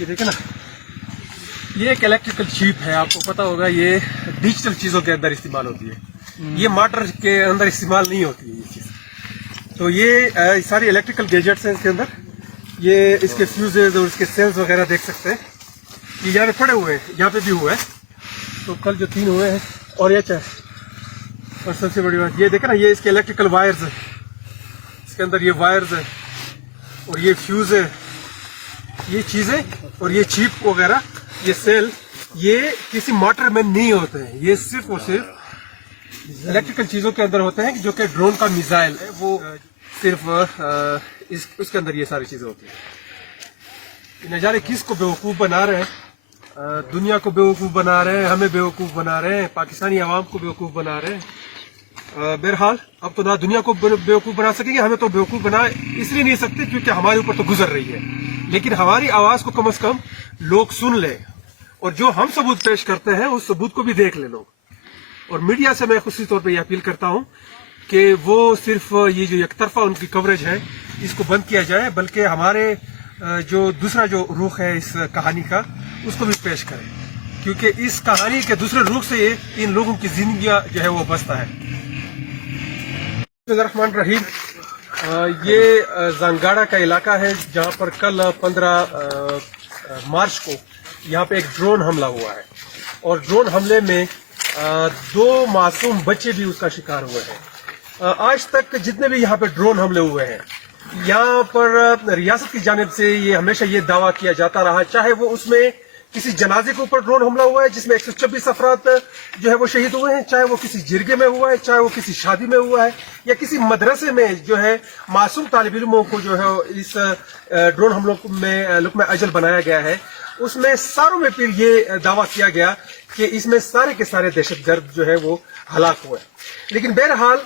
یہ دیکھیں نا، یہ ایک الیکٹریکل چیپ ہے، آپ کو پتا ہوگا یہ ڈیجیٹل چیزوں کے اندر استعمال ہوتی ہے، یہ موٹر کے اندر استعمال نہیں ہوتی ہے یہ چیز. تو یہ ساری الیکٹریکل گیجٹس ہیں اس کے اندر. یہ اس کے فیوزز اور اس کے سیلز وغیرہ دیکھ سکتے ہیں، یہ یہاں پہ پڑے ہوئے ہیں، یہاں پہ بھی ہوا ہے. تو کل جو 3 ہوئے ہیں اور یہ چاہے، اور سب سے بڑی بات یہ دیکھیں نا، یہ اس کے الیکٹریکل وائرز ہیں، اس کے اندر یہ وائرز ہیں اور یہ فیوز ہے، یہ چیزیں اور یہ چیپ وغیرہ، یہ سیل، یہ کسی موٹر میں نہیں ہوتے ہیں، یہ صرف اور صرف الیکٹریکل چیزوں کے اندر ہوتے ہیں، جو کہ ڈرون کا میزائل ہے، وہ صرف اس کے اندر یہ ساری چیزیں ہوتی ہیں. نہ جانے کس کو بیوقوف بنا رہے ہیں، دنیا کو بیوقوف بنا رہے ہیں، ہمیں بیوقوف بنا رہے ہیں، پاکستانی عوام کو بیوقوف بنا رہے ہیں. بہرحال اب تو نہ دنیا کو بیوقوف بنا سکیں گے، ہمیں تو بیوقوف بنا اس لیے نہیں سکتے کیونکہ ہمارے اوپر تو گزر رہی ہے، لیکن ہماری آواز کو کم از کم لوگ سن لیں، اور جو ہم ثبوت پیش کرتے ہیں اس ثبوت کو بھی دیکھ لیں لوگ. اور میڈیا سے میں خصوصی طور پہ یہ اپیل کرتا ہوں کہ وہ صرف یہ جو یک طرفہ ان کی کوریج ہے اس کو بند کیا جائے، بلکہ ہمارے جو دوسرا جو رخ ہے اس کہانی کا اس کو بھی پیش کریں، کیونکہ اس کہانی کے دوسرے رخ سے ان لوگوں کی زندگیاں جو ہے وہ بستا ہے. بسم اللہ الرحمن الرحیم. یہ زنگاڑا کا علاقہ ہے جہاں پر کل 15 مارچ کو یہاں پہ ایک ڈرون حملہ ہوا ہے، اور ڈرون حملے میں 2 معصوم بچے بھی اس کا شکار ہوئے ہیں. آج تک جتنے بھی یہاں پہ ڈرون حملے ہوئے ہیں، یہاں پر ریاست کی جانب سے یہ ہمیشہ یہ دعویٰ کیا جاتا رہا، چاہے وہ اس میں کسی جنازے کے اوپر ڈرون حملہ ہوا ہے جس میں 126 افراد جو ہے وہ شہید ہوئے ہیں، چاہے وہ کسی جرگے میں ہوا ہے، چاہے وہ کسی شادی میں ہوا ہے، یا کسی مدرسے میں جو ہے معصوم طالب علموں کو جو ہے اس ڈرون حملوں میں لقمہ اجل بنایا گیا ہے، اس میں ساروں میں پھر یہ دعویٰ کیا گیا کہ اس میں سارے کے سارے دہشت گرد جو ہے وہ ہلاک ہوئے. لیکن بہرحال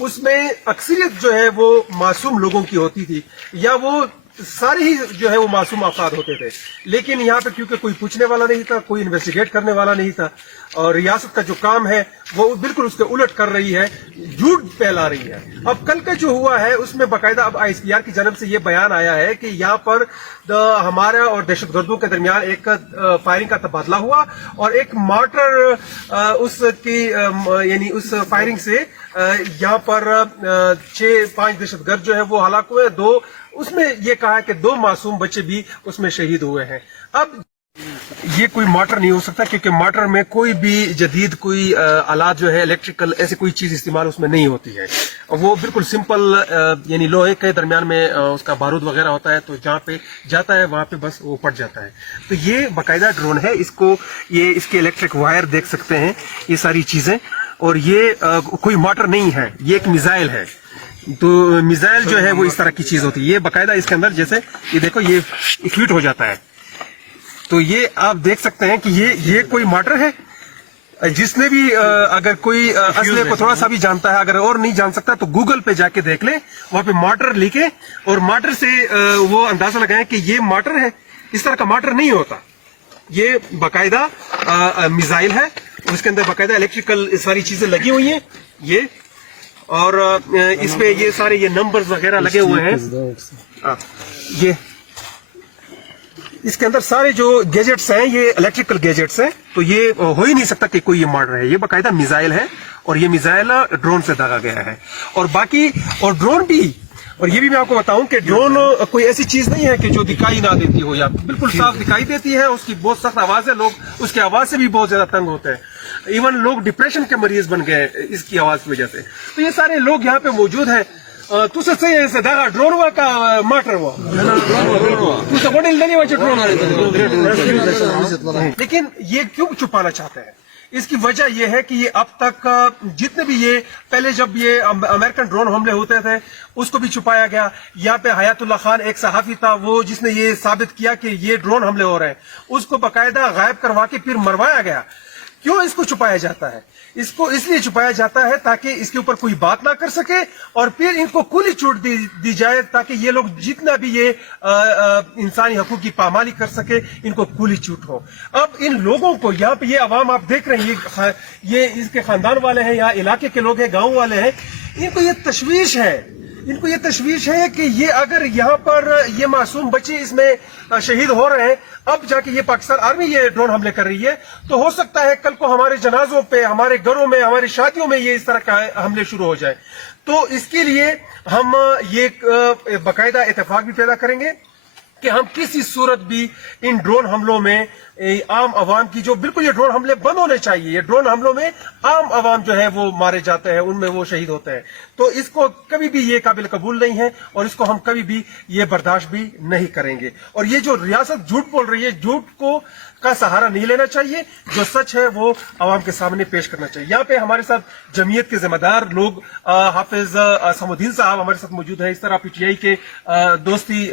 اس میں اکثریت جو ہے وہ معصوم لوگوں کی ہوتی تھی، یا وہ سارے ہی جو ہے وہ معصوم افراد ہوتے تھے. لیکن یہاں پہ کیونکہ کوئی پوچھنے والا نہیں تھا، کوئی انویسٹیگیٹ کرنے والا نہیں تھا، اور ریاست کا جو کام ہے وہ بالکل اس کے الٹ کر رہی ہے، جھوٹ پھیلا رہی ہے. اب کل کا جو ہوا ہے اس میں باقاعدہ اب ISPR کی جانب سے یہ بیان آیا ہے کہ یہاں پر ہمارا اور دہشت گردوں کے درمیان ایک فائرنگ کا تبادلہ ہوا، اور ایک مارٹر اس کی یعنی اس فائرنگ سے یہاں پر 5 دہشت گرد جو ہے وہ ہلاک ہوئے. اس میں یہ کہا کہ 2 معصوم بچے بھی اس میں شہید ہوئے ہیں. اب یہ کوئی موٹر نہیں ہو سکتا، کیونکہ موٹر میں کوئی بھی جدید کوئی آلات جو ہے الیکٹریکل ایسی کوئی چیز استعمال اس میں نہیں ہوتی ہے. وہ بالکل سمپل یعنی لوہے کے درمیان میں اس کا بارود وغیرہ ہوتا ہے، تو جہاں پہ جاتا ہے وہاں پہ بس وہ پڑ جاتا ہے. تو یہ باقاعدہ ڈرون ہے، اس کو یہ اس کے الیکٹرک وائر دیکھ سکتے ہیں، یہ ساری چیزیں، اور یہ کوئی موٹر نہیں ہے، یہ ایک میزائل ہے. تو میزائل جو ہے وہ اس طرح کی چیز ہوتی ہے، یہ باقاعدہ اس کے اندر جیسے یہ دیکھو یہ فلٹ ہو جاتا ہے. تو یہ آپ دیکھ سکتے ہیں کہ یہ کوئی موٹر ہے. جس نے بھی اگر کوئی اسلحے کو تھوڑا سا بھی جانتا ہے، اگر اور نہیں جان سکتا تو گوگل پہ جا کے دیکھ لیں، وہاں پہ موٹر لکھے اور موٹر سے وہ اندازہ لگائیں کہ یہ موٹر ہے. اس طرح کا موٹر نہیں ہوتا، یہ باقاعدہ میزائل ہے، اور اس کے اندر باقاعدہ الیکٹریکل ساری چیزیں لگی ہوئی ہیں یہ، اور اس پہ یہ سارے یہ نمبرز وغیرہ لگے ہوئے ہیں. یہ اس کے اندر سارے جو گیجٹس ہیں یہ الیکٹریکل گیجٹس ہیں، تو یہ ہو ہی نہیں سکتا کہ کوئی یہ موٹر ہے. یہ باقاعدہ میزائل ہے، اور یہ میزائل ڈرون سے داغا گیا ہے. اور باقی اور ڈرون بھی، اور یہ بھی میں آپ کو بتاؤں کہ ڈرون کوئی ایسی چیز نہیں ہے کہ جو دکھائی نہ دیتی ہو، یا بالکل صاف دکھائی دیتی ہے. اس کی بہت سخت آواز ہے، لوگ اس کی آواز سے بھی بہت زیادہ تنگ ہوتے ہیں. ایون لوگ ڈپریشن کے مریض بن گئے اس کی آواز کی وجہ سے. تو یہ سارے لوگ یہاں پہ موجود ہیں. تو سے صحیح ہے داغا ڈرون ہوا کا موٹر ہوا، تو سے بڑی نہیں ہوا ڈرون. لیکن یہ کیوں چھپانا چاہتے ہیں؟ اس کی وجہ یہ ہے کہ یہ اب تک جتنے بھی یہ پہلے جب یہ امریکن ڈرون حملے ہوتے تھے اس کو بھی چھپایا گیا. یہاں پہ حیات اللہ خان ایک صحافی تھا، وہ جس نے یہ ثابت کیا کہ یہ ڈرون حملے ہو رہے ہیں، اس کو باقاعدہ غائب کروا کے پھر مروایا گیا. کیوں اس کو چھپایا جاتا ہے؟ اس کو اس لیے چھپایا جاتا ہے تاکہ اس کے اوپر کوئی بات نہ کر سکے، اور پھر ان کو کھلی چھوٹ دی جائے تاکہ یہ لوگ جتنا بھی یہ انسانی حقوق کی پامالی کر سکے ان کو کھلی چھوٹ ہو. اب ان لوگوں کو یہاں پہ یہ عوام آپ دیکھ رہے ہیں، یہ اس کے خاندان والے ہیں یا علاقے کے لوگ ہیں، گاؤں والے ہیں، ان کو یہ تشویش ہے ان کو یہ تشویش ہے کہ یہ اگر یہاں پر یہ معصوم بچے اس میں شہید ہو رہے ہیں، اب جا کے یہ پاکستان آرمی یہ ڈرون حملے کر رہی ہے، تو ہو سکتا ہے کل کو ہمارے جنازوں پہ، ہمارے گھروں میں، ہماری شادیوں میں یہ اس طرح کا حملے شروع ہو جائے. تو اس کے لیے ہم یہ باقاعدہ اتفاق بھی پیدا کریں گے کہ ہم کسی صورت بھی ان ڈرون حملوں میں عام عوام کی، جو بالکل یہ ڈرون حملے بند ہونے چاہیے، یہ ڈرون حملوں میں عام عوام جو ہے وہ مارے جاتے ہیں، ان میں وہ شہید ہوتے ہیں، تو اس کو کبھی بھی یہ قابل قبول نہیں ہے اور اس کو ہم کبھی بھی یہ برداشت بھی نہیں کریں گے. اور یہ جو ریاست جھوٹ بول رہی ہے، جھوٹ کو کا سہارا نہیں لینا چاہیے، جو سچ ہے وہ عوام کے سامنے پیش کرنا چاہیے. یہاں پہ ہمارے ساتھ جمعیت کے ذمہ دار لوگ، حافظ سم الدین صاحب ہمارے ساتھ موجود ہیں، اس طرح پی ٹی آئی کے دوستی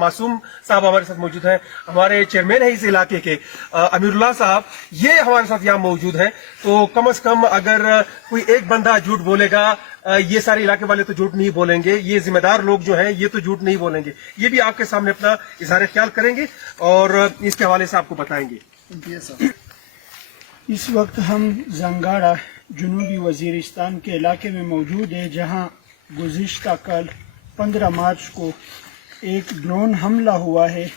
معصوم صاحب ہمارے ساتھ موجود ہیں، ہمارے چیئرمین ہیں اس علاقے کے امیر اللہ صاحب، یہ ہمارے ساتھ یہاں موجود ہیں. تو کم از کم اگر کوئی ایک بندہ جھوٹ بولے گا، یہ سارے علاقے والے تو جھوٹ نہیں بولیں گے، یہ ذمہ دار لوگ جو ہیں یہ تو جھوٹ نہیں بولیں گے. یہ بھی آپ کے سامنے اپنا اظہار خیال کریں گے اور اس کے حوالے سے آپ کو بتائیں گے. اس وقت ہم زنگاڑا جنوبی وزیرستان کے علاقے میں موجود ہیں، جہاں گزشتہ کل 15 مارچ کو ایک ڈرون حملہ ہوا ہے،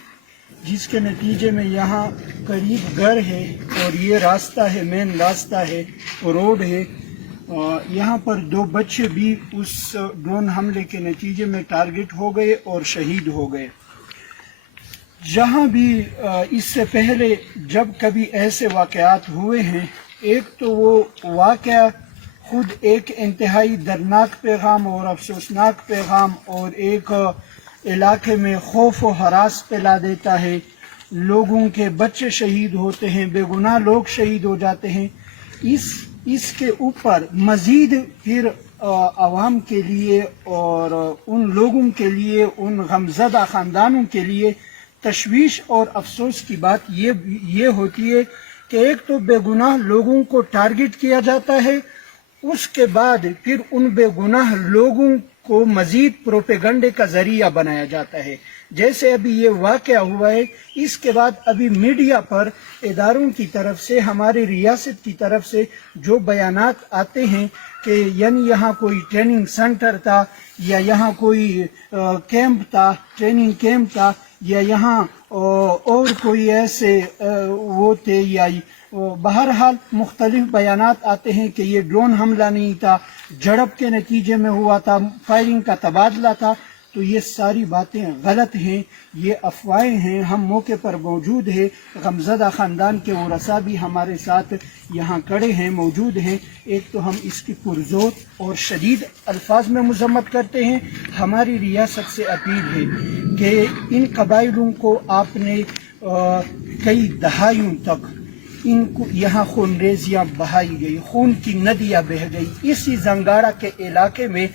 جس کے نتیجے میں یہاں قریب گھر ہے اور یہ راستہ ہے، مین راستہ ہے، روڈ ہے. یہاں پر 2 بچے بھی اس ڈرون حملے کے نتیجے میں ٹارگٹ ہو گئے اور شہید ہو گئے. جہاں بھی اس سے پہلے جب کبھی ایسے واقعات ہوئے ہیں، ایک تو وہ واقعہ خود ایک انتہائی دردناک پیغام اور افسوسناک پیغام اور ایک علاقے میں خوف و ہراس پھیلا دیتا ہے. لوگوں کے بچے شہید ہوتے ہیں، بے گناہ لوگ شہید ہو جاتے ہیں. اس کے اوپر مزید پھر عوام کے لیے اور ان لوگوں کے لیے، ان غمزدہ خاندانوں کے لیے تشویش اور افسوس کی بات یہ ہوتی ہے کہ ایک تو بے گناہ لوگوں کو ٹارگٹ کیا جاتا ہے، اس کے بعد پھر ان بے گناہ لوگوں کو مزید پروپیگنڈے کا ذریعہ بنایا جاتا ہے. جیسے ابھی یہ واقعہ ہوا ہے، اس کے بعد ابھی میڈیا پر اداروں کی طرف سے، ہماری ریاست کی طرف سے جو بیانات آتے ہیں کہ یعنی یہاں کوئی ٹریننگ سینٹر تھا، یا یہاں کوئی کیمپ تھا، ٹریننگ کیمپ تھا، یا یہاں اور کوئی ایسے وہ تھے، یا بہرحال مختلف بیانات آتے ہیں کہ یہ ڈرون حملہ نہیں تھا، جھڑپ کے نتیجے میں ہوا تھا، فائرنگ کا تبادلہ تھا. تو یہ ساری باتیں غلط ہیں، یہ افواہیں ہیں. ہم موقع پر موجود ہیں، غمزدہ خاندان کے ورثاء بھی ہمارے ساتھ یہاں کھڑے ہیں، موجود ہیں. ایک تو ہم اس کی پرزور اور شدید الفاظ میں مذمت کرتے ہیں. ہماری ریاست سے اپیل ہے کہ ان قبائلوں کو آپ نے کئی دہائیوں تک ان کو یہاں خون ریزیاں بہائی گئی، خون کی ندیاں بہہ گئی. اسی زنگاڑا کے علاقے میں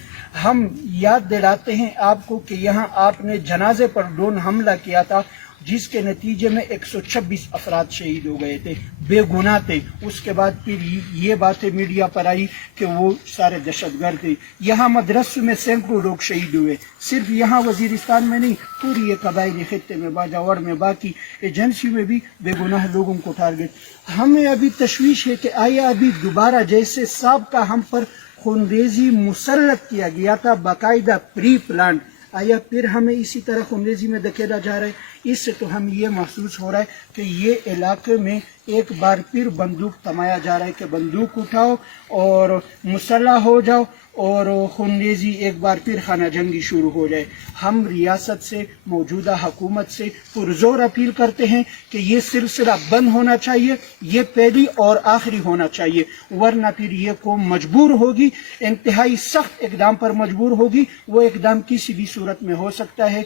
ہم یاد دلاتے ہیں آپ کو کہ یہاں آپ نے جنازے پر ڈرون حملہ کیا تھا، جس کے نتیجے میں 126 افراد شہید ہو گئے تھے، بے گناہ تھے. اس کے بعد پھر یہ باتیں میڈیا پر آئی کہ وہ سارے دہشت گرد تھے. یہاں مدرسوں میں سینکڑوں لوگ شہید ہوئے، صرف یہاں وزیرستان میں نہیں، پوری یہ قبائلی خطے میں، باجاوڑ میں، باقی ایجنسی میں بھی بے گناہ لوگوں کو ٹارگٹ. ہمیں ابھی تشویش ہے کہ آیا ابھی دوبارہ جیسے سابقہ ہم پر خونریزی مسلط کیا گیا تھا باقاعدہ پری پلان، آیا پھر ہمیں اسی طرح خونریزی میں دھکیلا جا رہا ہے. اس سے تو ہم یہ محسوس ہو رہا ہے کہ یہ علاقے میں ایک بار پھر بندوق تمایا جا رہا ہے کہ بندوق اٹھاؤ اور مسلح ہو جاؤ اور خونریزی ایک بار پھر خانہ جنگی شروع ہو جائے. ہم ریاست سے، موجودہ حکومت سے پرزور اپیل کرتے ہیں کہ یہ سلسلہ بند ہونا چاہیے، یہ پہلی اور آخری ہونا چاہیے، ورنہ پھر یہ قوم مجبور ہوگی، انتہائی سخت اقدام پر مجبور ہوگی. وہ اقدام کسی بھی صورت میں ہو سکتا ہے.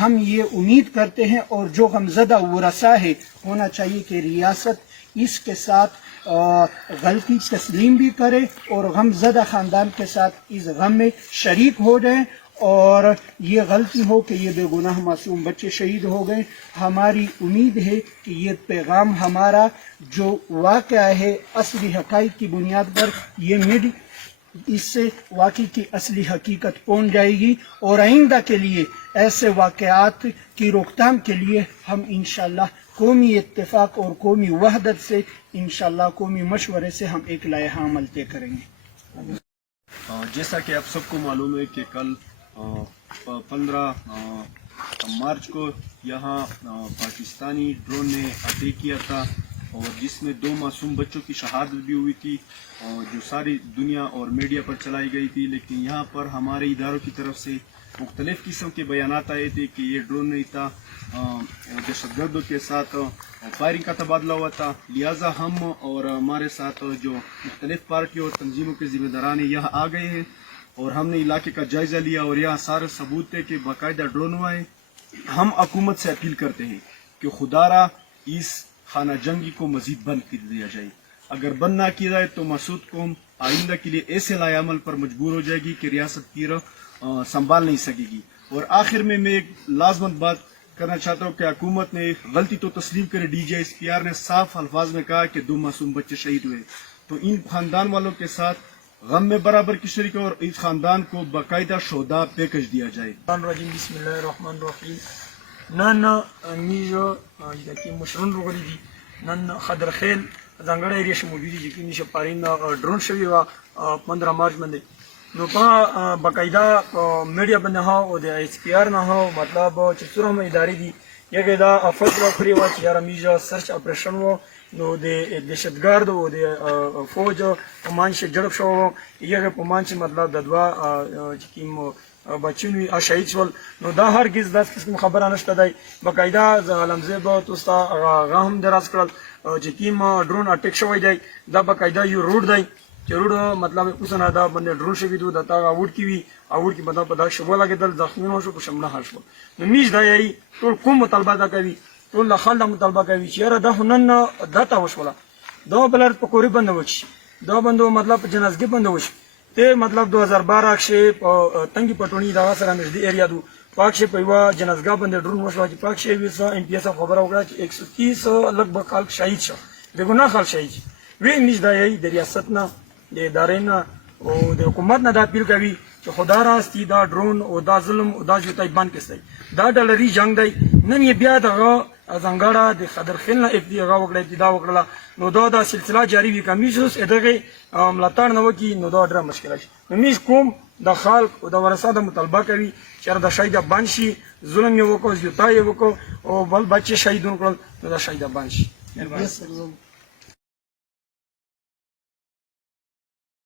ہم یہ امید کرتے ہیں اور جو غمزدہ ورثاء ہے، ہونا چاہیے کہ ریاست اس کے ساتھ غلطی تسلیم بھی کرے اور غمزدہ خاندان کے ساتھ اس غم میں شریک ہو جائیں. اور یہ غلطی ہو کہ یہ بے گناہ معصوم بچے شہید ہو گئے. ہماری امید ہے کہ یہ پیغام ہمارا جو واقعہ ہے اصلی حقائق کی بنیاد پر یہ اس سے واقعی کی اصلی حقیقت پہنچ جائے گی اور آئندہ کے لیے ایسے واقعات کی روک تھام کے لیے ہم انشاءاللہ قومی اتفاق اور قومی وحدت سے، انشاءاللہ قومی مشورے سے ہم ایک لائحہ عمل طے کریں گے. جیسا کہ آپ سب کو معلوم ہے کہ کل 15 مارچ کو یہاں پاکستانی ڈرون نے اٹیک کیا تھا اور جس میں 2 معصوم بچوں کی شہادت بھی ہوئی تھی جو ساری دنیا اور میڈیا پر چلائی گئی تھی. لیکن یہاں پر ہمارے اداروں کی طرف سے مختلف قسم کے بیانات آئے تھے کہ یہ ڈرون نہیں تھا, دہشت گردوں کے ساتھ فائرنگ کا تبادلہ ہوا تھا. لہٰذا ہم اور ہمارے ساتھ جو مختلف پارٹیوں اور تنظیموں کے ذمہ داران یہاں آ گئے ہیں اور ہم نے علاقے کا جائزہ لیا اور یہاں سارے ثبوت تھے کہ باقاعدہ ڈرون ہوا ہے. ہم حکومت سے اپیل کرتے ہیں کہ خدا را اس خانہ جنگی کو مزید بند کر دیا جائے. اگر بند نہ کیا جائے تو مسعود قوم آئندہ کے لیے ایسے لائے عمل پر مجبور ہو جائے گی کہ ریاست کی سنبھال نہیں سکے گی. اور آخر میں ایک لازمت بات کرنا چاہتا ہوں کہ حکومت نے غلطی تو تسلیم کرے. D G S P R نے صاف الفاظ میں کہا کہ 2 معصوم بچے شہید ہوئے, تو ان خاندان والوں کے ساتھ غم میں برابر کی شریک اور اس خاندان کو باقاعدہ شہداء پیکج دیا جائے. بسم الله الرحمن الرحیم. نن میجو کی مشرون روغلی دی نن خضر خیل ځانګړی ایریا شې موجودی چې کې نشه پارین ډرون شوی و 15 مارچ باندې نو په باقاعده میډیا باندې ها او د ایچ پی آر نه ها مطلب چې څوره مې ادارې دي یګه دا افسر خوري و چې یاره میجو سرچ اپریشن و نو د دهشتګرد او د فوج په مانش جړب شو یګه په مانش مطلب د دوا چې کیم بچونی شهید شول. نو دا هرگز داس قسم خبره نشته دی. باقاعده علمزه به توستا غهم دراز کړل چې کیم ډرون اٹیک شوی دی. دا باقاعده یو روډ دی چې روډ مطلب اوسنه دا باندې ډرون شوی دی د تا اوټ کی وی اوټ کی مطلب په دا شو لګیدل زخمونه شو په شمله حل شو. نو میش دا یی ټول کوم مطالبه دا کوي ټول له خلک مطالبه کوي چې را د هنن دته وشوله دا بلر په کوری باندې وچی دا باندې مطلب جنازګي باندې وشي ته مطلب 2012 کې تنګي پټونی دا سره نږدې ایریا دو پاک شي په یو جنازګا باندې ډرون وشو چې پاک شي وسه ام پی ایس خبره وکړه چې 130 لګ خلک شهید شو د ګناه خلک شهید وی میش دا یی د ریاست نه د ادارې نه او د حکومت نه دا اپیل کوي چې خدا راستی دا ډرون او دا ظلم او دا جوتای باندې کړي دا ډلري جنگ دی. نن یې بیا دغه ځنګړه د خضر خیل نه ابتدا وکړه نو دا سلسله جاری وي کمیشوس دغه ملاتړ نه وکړي نو دا ډېره مشکله شي. نو میش کوم د خلق او د ورثه د مطالبه کوي چې د شهید باندې شي ظلم یې وکړو جوتای یې وکړو او بل بچي شهیدون کړل نو دا شهید باندې شي.